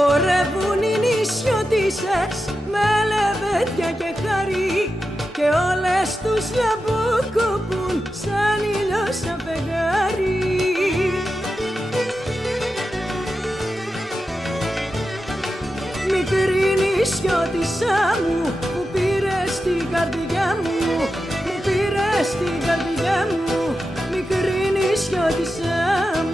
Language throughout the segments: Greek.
Χορεύουν οι νησιώτισσες με λεβέντια και χαρί και όλες τους λαμποκοπούν σαν ήλιο σαν φεγγάρι. Μικρή νησιώτισσα μου που πήρες την καρδιά μου, μου πήρες την καρδιά μου, μικρή νησιώτισσα μου.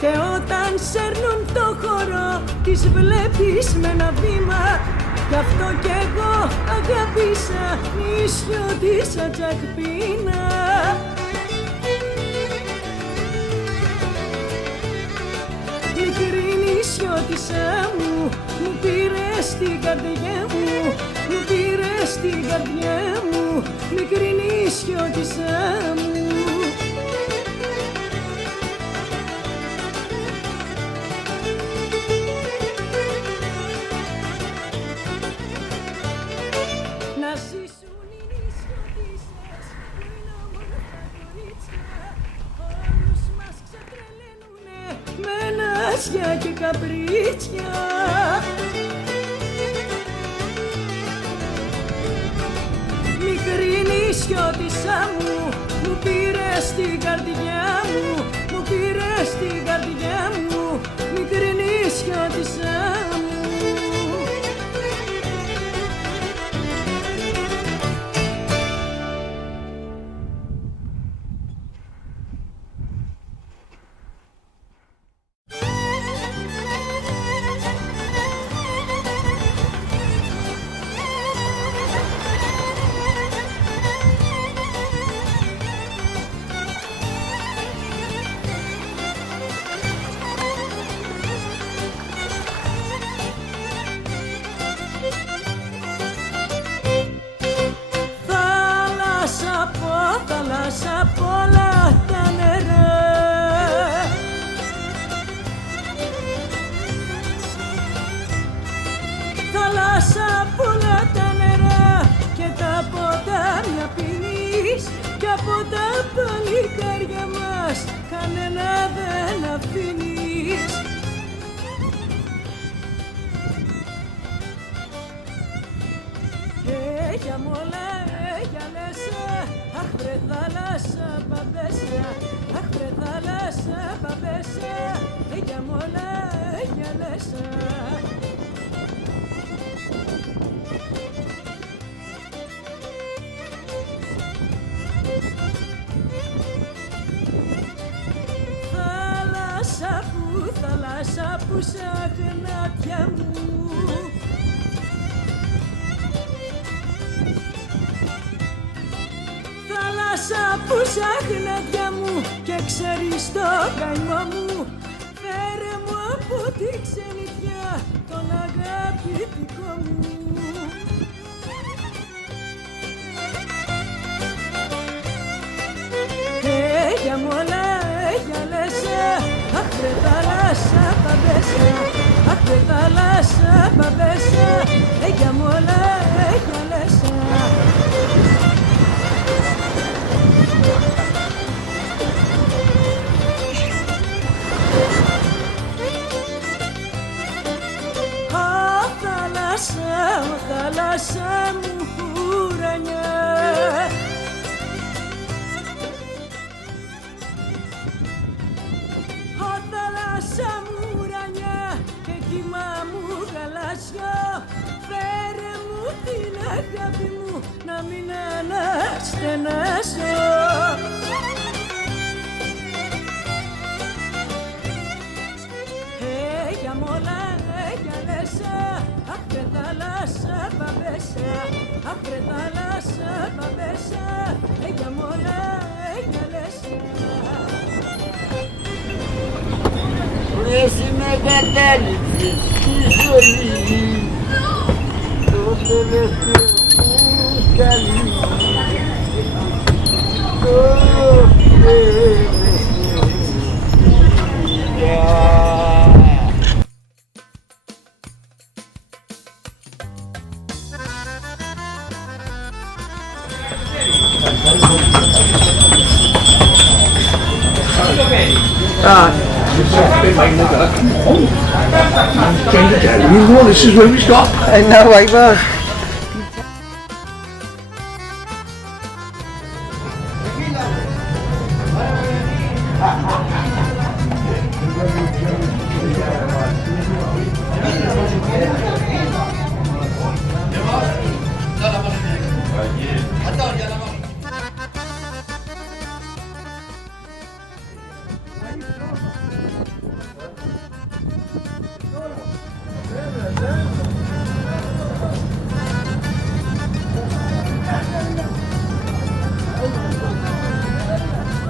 Και όταν σέρνουν το χώρο τις βλέπεις με ένα βήμα. Γι' αυτό κι εγώ αγάπησα νησιώτισσα Τζακπίνα. Μικρή νησιώτισσα μου, μου πήρες την καρδιά μου, μου πήρες την καρδιά μου, μικρή νησιώτισσα μου. Και καπρίτσια. Μικρή νησιώτισσα μου, μου πήρες την καρδιά μου, μου πήρες την καρδιά μου, μικρή νησιώτισσα μου. Θάλασσα απ' όλα τα νερά, θάλασσα απ' όλα τα νερά και τα ποτάμια πίνεις κι από τα παλικάρια μας κανένα δεν αφήνεις. Για μόλα, για λέσα, αχ βρε θάλασσα μπαμπέσα, αχ βρε θάλασσα μπαμπέσα, για μόλα, για λέσα. Θάλασσα που σαν χνάτια μου, θάλασσα που σαν χνάτια μου και ξέρεις το καημό μου, φέρε μου από τη ξενιτιά τον αγαπητικό μου. Για μόλα, για λέσα, αχ βρε θάλασσα μπαμπέσα, αχ βρε θάλασσα μπαμπέσα, για μόλα, για λέσα. Θάλασσα μου ουρανιά, θάλασσα μου ουρανιά και κύμα μου γαλάζιο, φέρε μου την αγάπη μου να μην αναστενάζω. Για μόλα, για λέσα, αχ βρε θάλασσα μπαμπέσα, αχ βρε θάλασσα μπαμπέσα, για μόλα, για λέσα. Εσύ με κατάληψες στη ζωή, το τελευταίο μου καλή, το τελευταίο μου. You this is where we stop. No, I won't.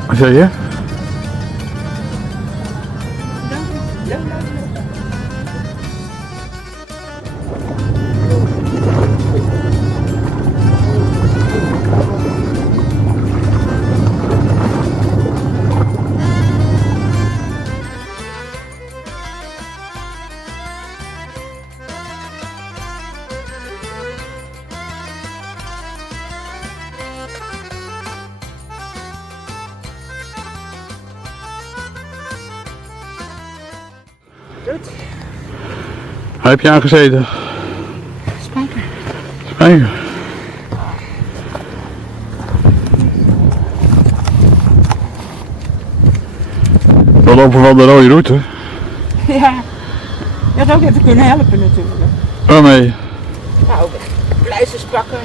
Wat zei je? Waar heb je aan gezeten? Spijker. Spijker. We lopen wel de rode route. Ja. Je had ook even kunnen helpen natuurlijk. Waarmee? Nou, pluizers pakken.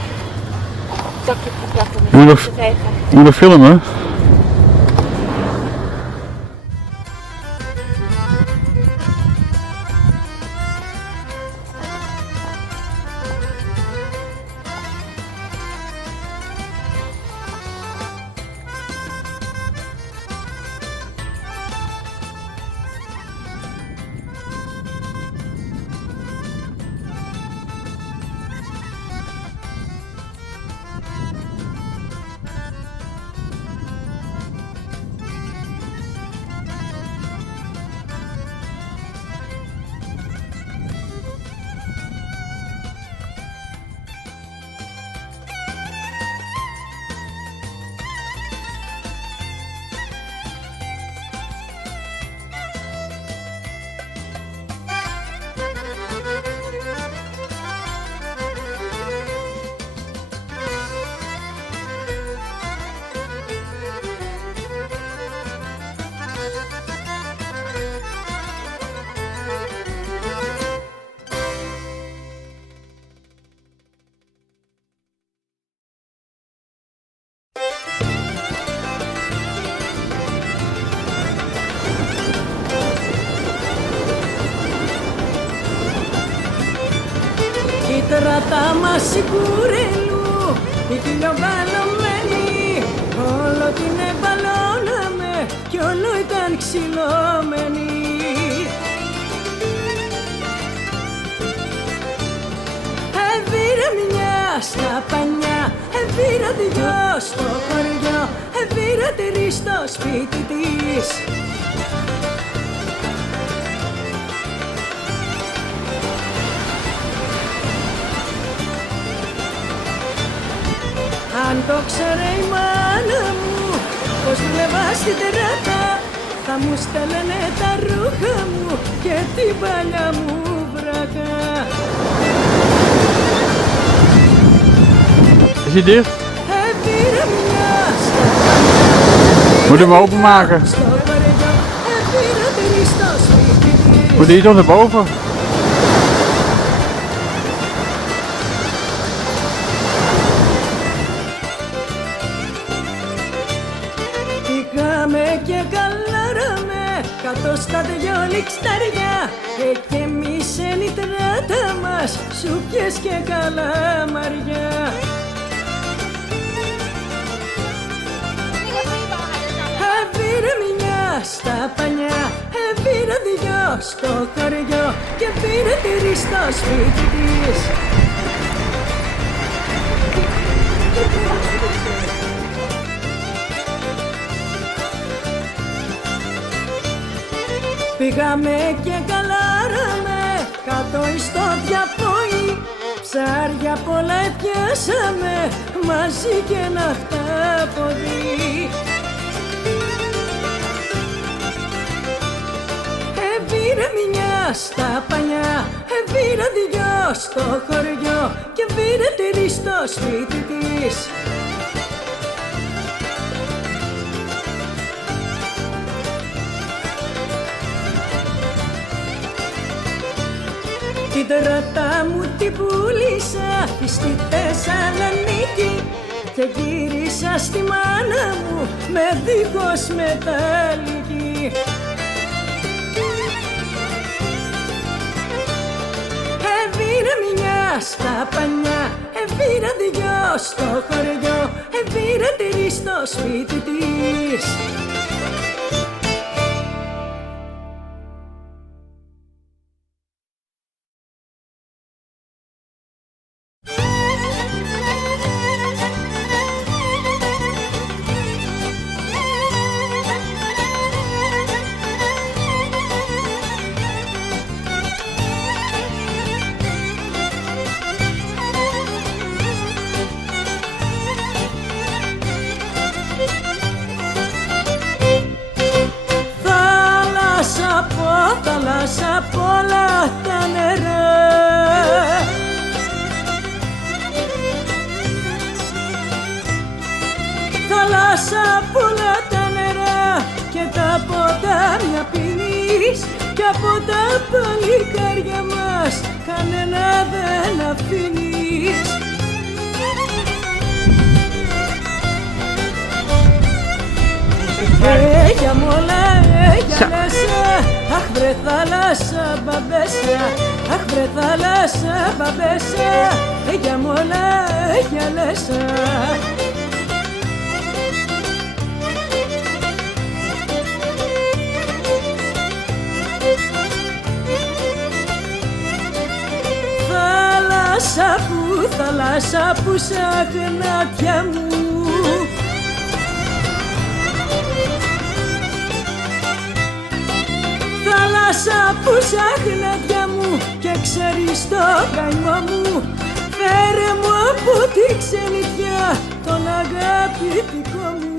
Zakje pakken. Moet we filmen? Η τράτα μας η κουρελού, η κυλοβαλωμένη, όλο την εμπαλώναμε κι όλο ήταν ξυλωμένη. Εβήρε μια στα πανιά, εβήρε δυο στο χωριό, εβήρε τρεις στο σπίτι της. Αν το ξέρε η μάνα μου πως δουλεύα στην τεράτα, θα μου στέλνε τα ρούχα μου και την παλιά μου βραγκά. Is hij dicht? Έβηρε μια στα Moeten we hem openmaken? στο χωριό, έβηρε τρεις στο σπίτι της. Moet hij toch naar boven? Πήγαμε και καλάραμε κάτω στα δυο λιξτάρια, εκκέμισεν η τράτα μας σούπιες και καλαμαριά. Έβηρε μια στα πανιά, έβηρε δυο στο χωριό και πήρε τρεις στο σπίτι της. Πήγαμε και καλάραμε κάτω στο διαπόη, ψάρια πολλά πιάσαμε μαζί και ένα χταποδί. στα πανιά, εβήρα δυο στο χωριό και βήρε τυρί στο σπίτι της. Την τρώτα μου την πούλησα στη Θεσσαλονίκη και γύρισα στη μάνα μου με δίχως μεταλλική. Εβήρα μια στα πανιά, εβήρα δυο στο χωριό, εβήρα τυρί στο σπίτι της. Θάλασσα απ' όλα τα νερά, θάλασσα απ' όλα τα νερά και τα ποτάμια πίνεις κι από τα παλικάρια μας κανένα δεν αφήνεις. Για μόλα, για μέσα, αχ βρε θάλασσα μπαμπέσα, αχ βρε θάλασσα μπαμπέσα, για μόλα, για μέσα. Θάλασσα που σαν χνάτια μου, θάλασσα που σαν χνάτια μου και ξέρεις το καημό μου, φέρε μου από τη ξενιτιά τον αγαπητικό μου.